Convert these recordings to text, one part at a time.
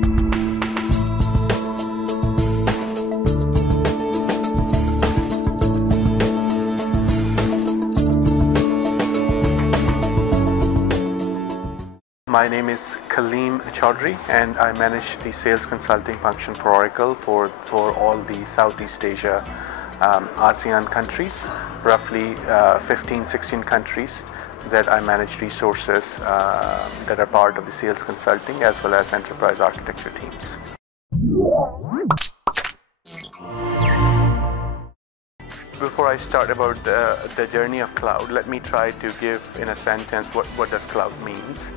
My name is Kaleem Chaudhry, and I manage the sales consulting function for Oracle for all the Southeast Asia ASEAN countries, roughly 15-16 countries that I manage resources that are part of the sales consulting as well as enterprise architecture teams. Before I start about the journey of cloud, let me try to give in a sentence what does cloud means.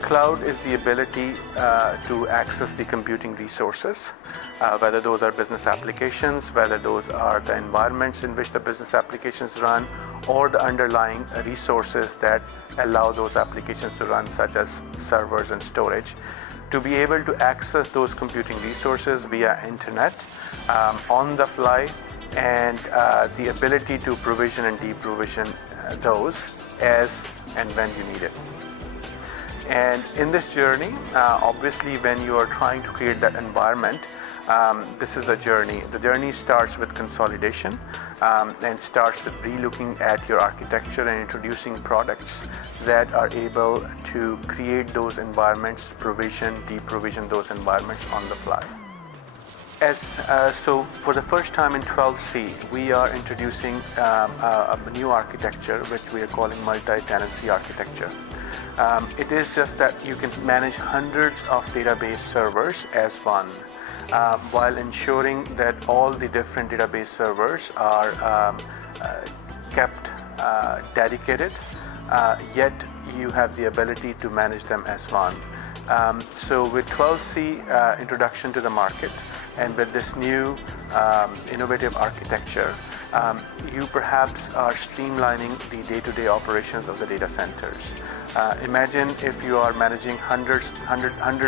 Cloud is the ability to access the computing resources, whether those are business applications, whether those are the environments in which the business applications run, or the underlying resources that allow those applications to run, such as servers and storage. To be able to access those computing resources via internet, on the fly, and the ability to provision and deprovision those as and when you need it. And in this journey, obviously when you are trying to create that environment, this is a journey. The journey starts with consolidation and starts with re-looking at your architecture and introducing products that are able to create those environments, provision, deprovision those environments on the fly. So for the first time in 12c, we are introducing a new architecture which we are calling multi-tenancy architecture. It is just that you can manage hundreds of database servers as one, while ensuring that all the different database servers are kept dedicated, yet you have the ability to manage them as one. So with 12c introduction to the market, and with this new innovative architecture, you perhaps are streamlining the day-to-day operations of the data centers. Imagine if you are managing hundreds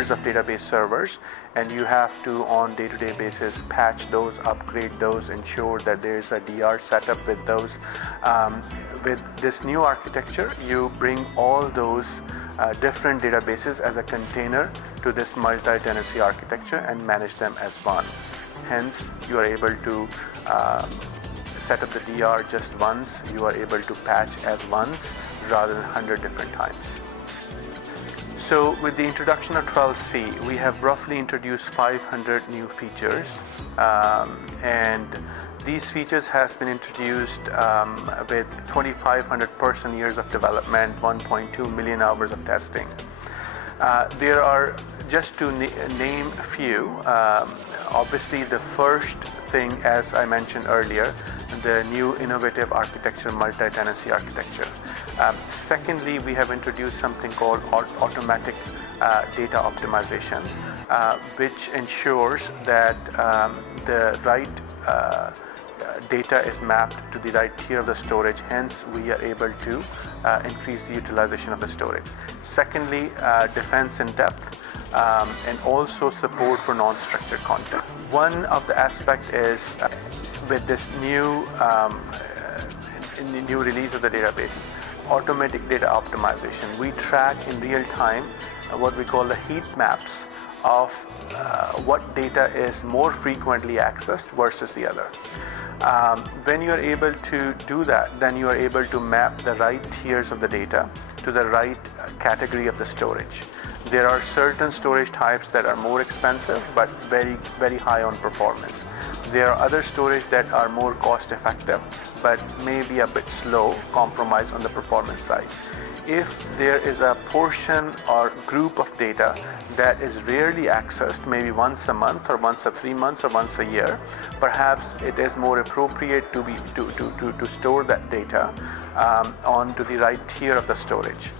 of database servers, and you have to, on day-to-day basis, patch those, upgrade those, ensure that there is a DR setup with those. With this new architecture, you bring all those different databases as a container to this multi-tenancy architecture and manage them as one. Hence, you are able to set up the DR just once. You are able to patch as once rather than 100 different times. So with the introduction of 12c, we have roughly introduced 500 new features, and these features have been introduced with 2,500 person years of development, 1.2 million hours of testing. There are, just to name a few, obviously the first thing, as I mentioned earlier, the new innovative architecture, multi-tenancy architecture. Secondly, we have introduced something called automatic data optimization, which ensures that the right data is mapped to the right tier of the storage. Hence, we are able to increase the utilization of the storage. Secondly, defense in depth, and also support for non-structured content. One of the aspects is with this new release of the database, automatic data optimization. We track in real time what we call the heat maps of what data is more frequently accessed versus the other. When you are able to do that, then you are able to map the right tiers of the data to the right category of the storage. There are certain storage types that are more expensive but very, very high on performance. There are other storage that are more cost effective but may be a bit slow, compromise on the performance side. If there is a portion or group of data that is rarely accessed, maybe once a month or once a 3 months or once a year, perhaps it is more appropriate to store that data onto the right tier of the storage.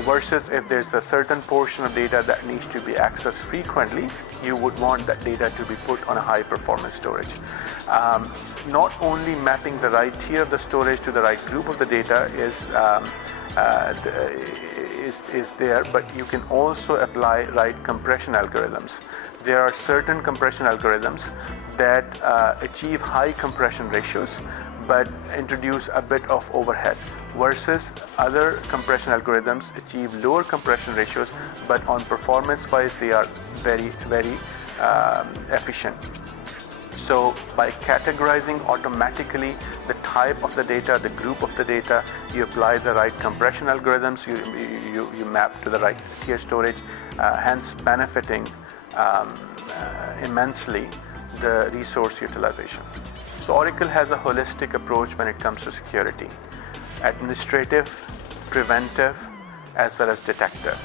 Versus if there's a certain portion of data that needs to be accessed frequently, you would want that data to be put on a high performance storage. Not only mapping the right tier of the storage to the right group of the data is there, but you can also apply right compression algorithms. There are certain compression algorithms that achieve high compression ratios but introduce a bit of overhead, versus other compression algorithms achieve lower compression ratios, but on performance wise they are very efficient. So by categorizing automatically the type of the data, the group of the data, you apply the right compression algorithms, you map to the right tier storage, hence benefiting immensely the resource utilization. So Oracle has a holistic approach when it comes to security: administrative, preventive, as well as detective.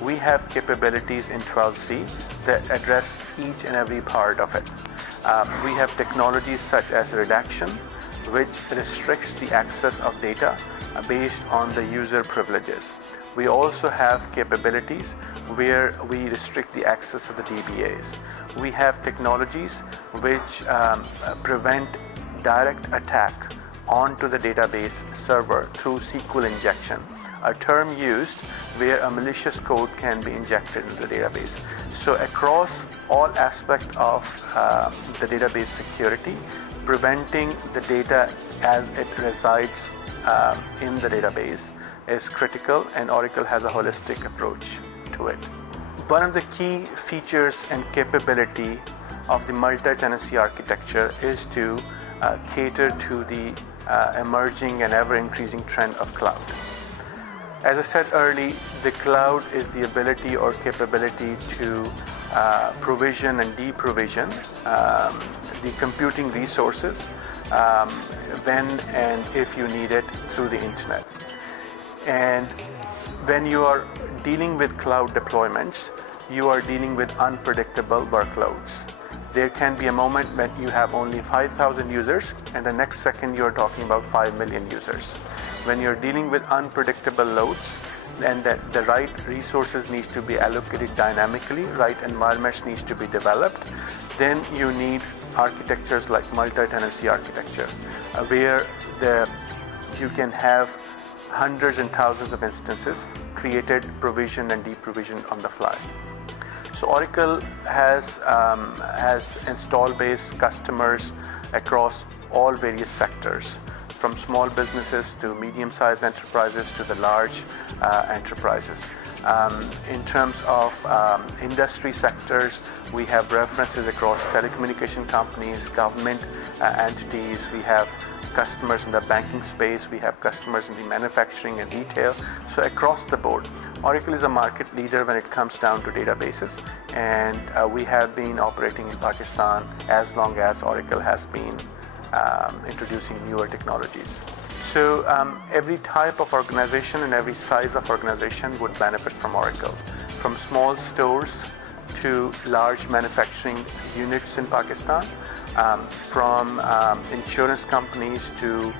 We have capabilities in 12c that address each and every part of it. We have technologies such as redaction, which restricts the access of data based on the user privileges. We also have capabilities where we restrict the access of the DBAs. We have technologies which prevent direct attack onto the database server through SQL injection, a term used where a malicious code can be injected into the database. So across all aspects of the database security, preventing the data as it resides in the database is critical, and Oracle has a holistic approach to it. One of the key features and capability of the multi-tenancy architecture is to cater to the emerging and ever-increasing trend of cloud. As I said earlier, the cloud is the ability or capability to provision and deprovision the computing resources when and if you need it through the internet. And when you are dealing with cloud deployments, you are dealing with unpredictable workloads. There can be a moment when you have only 5,000 users, and the next second you are talking about 5 million users. When you're dealing with unpredictable loads, and that the right resources needs to be allocated dynamically, right environments needs to be developed, then you need architectures like multi-tenancy architecture, where you can have hundreds and thousands of instances created, provisioned and deprovisioned on the fly. So Oracle has install-based customers across all various sectors, from small businesses to medium-sized enterprises to the large enterprises. In terms of industry sectors, we have references across telecommunication companies, government entities. We have customers in the banking space. We have customers in the manufacturing and retail. So across the board, Oracle is a market leader when it comes down to databases, and we have been operating in Pakistan as long as Oracle has been introducing newer technologies. So every type of organization and every size of organization would benefit from Oracle, from small stores to large manufacturing units in Pakistan, from insurance companies to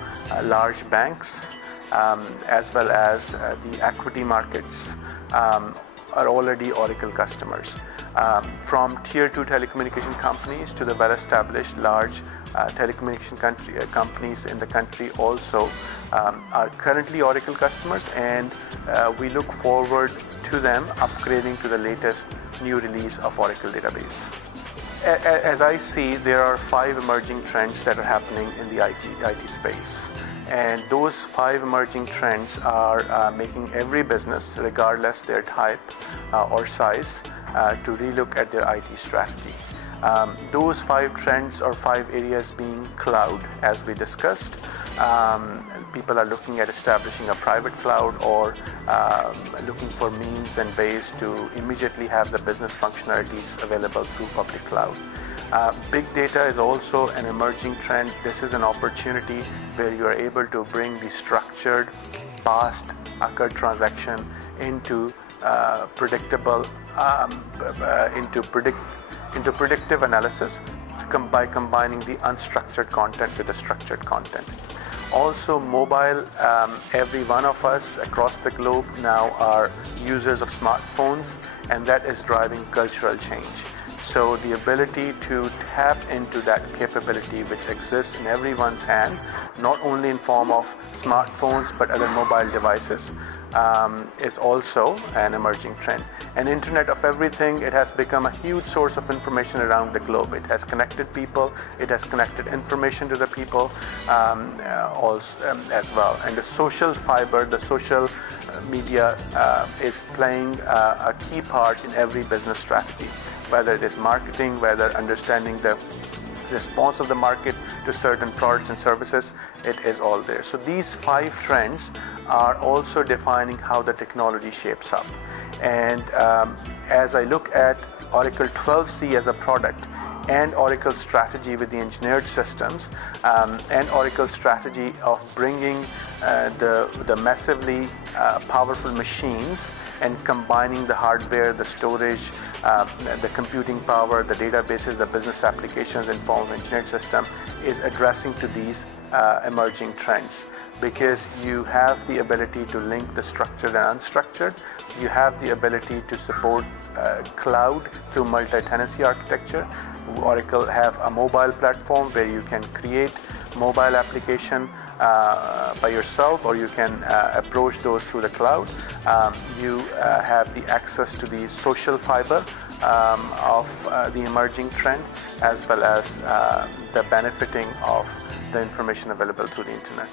large banks, as well as the equity markets are already Oracle customers. From tier 2 telecommunication companies to the well-established large telecommunication companies in the country also are currently Oracle customers, and we look forward to them upgrading to the latest new release of Oracle database. As I see, there are 5 emerging trends that are happening in the IT space, and those 5 emerging trends are making every business, regardless their type or size, to relook at their IT strategy. Those 5 trends or 5 areas being cloud, as we discussed. People are looking at establishing a private cloud or looking for means and ways to immediately have the business functionalities available through public cloud. Big data is also an emerging trend. This is an opportunity where you are able to bring the structured, past occurred transaction into predictable, into predictive analysis by combining the unstructured content with the structured content. Also mobile, every one of us across the globe now are users of smartphones, and that is driving cultural change. So the ability to tap into that capability which exists in everyone's hand, not only in form of smartphones but other mobile devices, is also an emerging trend. And Internet of Everything, it has become a huge source of information around the globe. It has connected people, it has connected information to the people as well. And the social fiber, the social media is playing a key part in every business strategy, whether it is marketing, whether understanding the response of the market to certain products and services, it is all there. So these 5 trends are also defining how the technology shapes up. And as I look at Oracle 12c as a product, and Oracle's strategy with the engineered systems, and Oracle's strategy of bringing the massively powerful machines and combining the hardware, the storage, the computing power, the databases, the business applications in form of engineered system, is addressing to these emerging trends, because you have the ability to link the structured and unstructured. You have the ability to support cloud through multi-tenancy architecture. Oracle have a mobile platform where you can create mobile application by yourself, or you can approach those through the cloud. You have the access to the social fiber of the emerging trend, as well as the benefiting of the information available through the internet.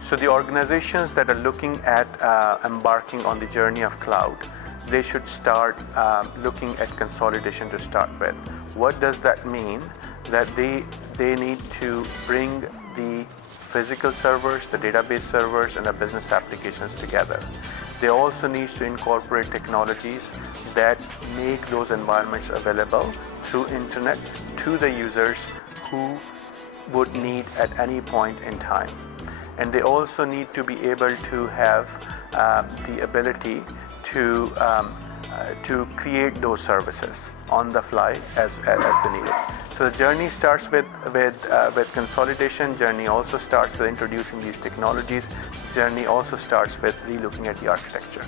So the organizations that are looking at embarking on the journey of cloud, they should start looking at consolidation to start with. What does that mean? That they need to bring the physical servers, the database servers, and the business applications together. They also need to incorporate technologies that make those environments available through internet to the users who would need at any point in time. And they also need to be able to have the ability to create those services on the fly as they need it. So the journey starts with consolidation. Journey also starts with introducing these technologies. Journey also starts with relooking at the architecture.